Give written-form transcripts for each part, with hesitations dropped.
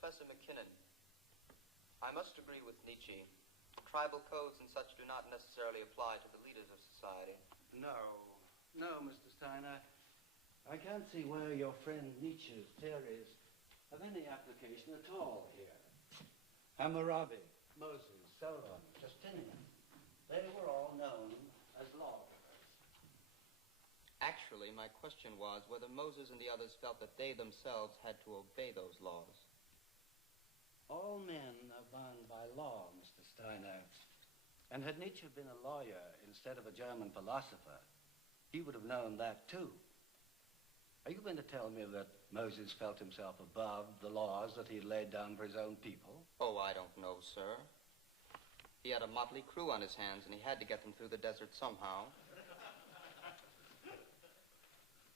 Professor McKinnon, I must agree with Nietzsche. Tribal codes and such do not necessarily apply to the leaders of society. No, Mr. Steiner. I can't see where your friend Nietzsche's theories have any application at all here. Hammurabi, Moses, Solon, Justinian, they were all known as lawgivers. Actually, my question was whether Moses and the others felt that they themselves had to obey those laws. All men are bound by law, Mr. Steiner. And had Nietzsche been a lawyer instead of a German philosopher, he would have known that too. Are you going to tell me that Moses felt himself above the laws that he had laid down for his own people? Oh, I don't know, sir. He had a motley crew on his hands, and he had to get them through the desert somehow.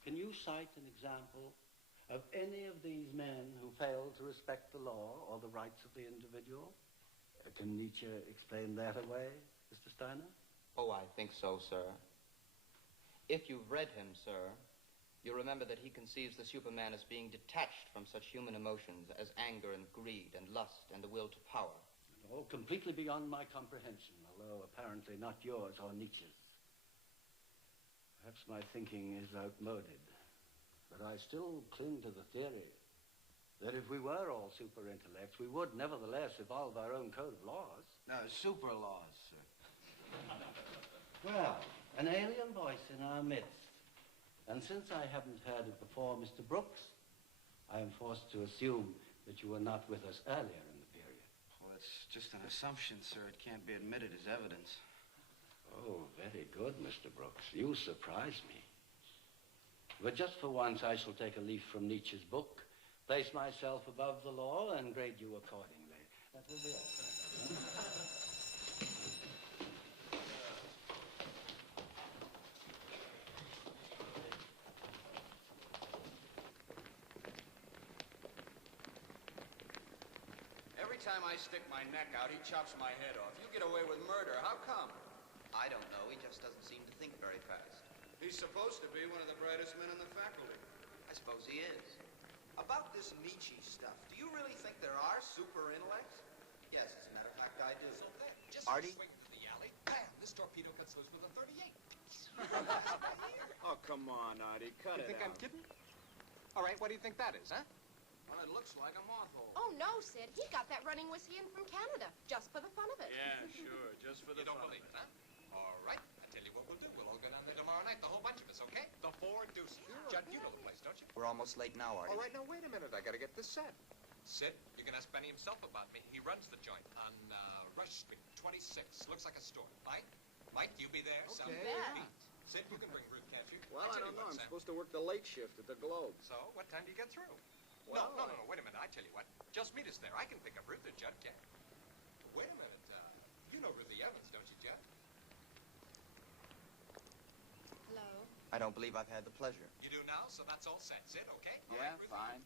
Can you cite an example of any of these men who failed to respect the law or the rights of the individual? Can Nietzsche explain that away, Mr. Steiner? Oh, I think so, sir. If you've read him, sir, you remember that he conceives the Superman as being detached from such human emotions as anger and greed and lust and the will to power. All completely beyond my comprehension, although apparently not yours or Nietzsche's. Perhaps my thinking is outmoded, but I still cling to the theory that if we were all super intellects, we would nevertheless evolve our own code of laws. No, super laws, sir. Well, an alien voice in our midst. And since I haven't heard it before, Mr. Brooks, I am forced to assume that you were not with us earlier in the period. Well, it's just an assumption, sir. It can't be admitted as evidence. Oh, very good, Mr. Brooks. You surprise me. But just for once, I shall take a leaf from Nietzsche's book, place myself above the law, and grade you accordingly. That will be all. Every time I stick my neck out, he chops my head off. You get away with murder. How come? I don't know. He just doesn't seem to think very fast. He's supposed to be one of the brightest men in the faculty. I suppose he is. About this Nietzsche stuff, do you really think there are super intellects? Yes, as a matter of fact, I do. So then, just Artie? swing into the alley, bam, this torpedo cuts loose with a 38. Oh, come on, Artie. Cut You think I'm kidding? All right, what do you think that is, huh? Well, it looks like a moth hole. Oh, no, Sid. He got that running whiskey in from Canada, just for the fun of it. Yeah, sure. Just for the You don't fun of believe it, huh? All right, I tell you what we'll do. We'll all go down there tomorrow night, the whole bunch of us, okay? The Four Deuces. Judd, you know the place, don't you? We're almost late now, Artie. All right, now, wait a minute. I got to get this set. Sid, you can ask Benny himself about me. He runs the joint on Rush Street, 26. Looks like a store. Mike, you be there. Okay. Sounds Yeah. good. Sid, you can bring Ruth, can't you? Well, I tell don't you know. what, I'm Sam. supposed to work the late shift at the Globe. So, what time do you get through? Well, No, wait a minute. I tell you what. Just meet us there. I can pick up Ruth or Judd can. Wait a minute. You know Ruthie Evans, don't you, Judd? Hello? I don't believe I've had the pleasure. You do now, so that's all set. Sid, okay? All Yeah, right, Ruthie? fine.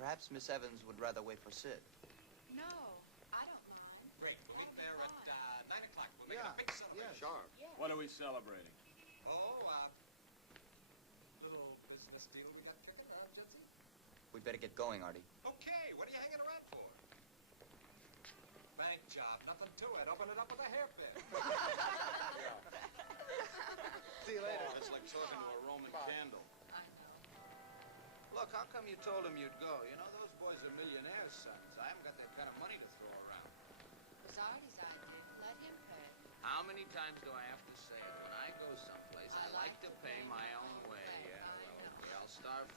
Perhaps Miss Evans would rather wait for Sid. No, I don't mind. Great. We'll meet there at 9 o'clock. We'll make Yeah, it a big celebration. Sharp. Yeah. What are we celebrating? Oh, little business deal we got kicking, huh, Judson? We'd better get going, Artie. Okay, what are you hanging around for? Bank job, nothing to it. Open it up with a hairpin. See you later. It's like talking to a Roman candle. Look, how come you told him you'd go? You know, those boys are millionaires' sons. I haven't got that kind of money to throw around. It was Artie's idea. Let him pay. How many times do I have to say it? When I go someplace, I like to pay my own way. Yeah, well, okay, I'll start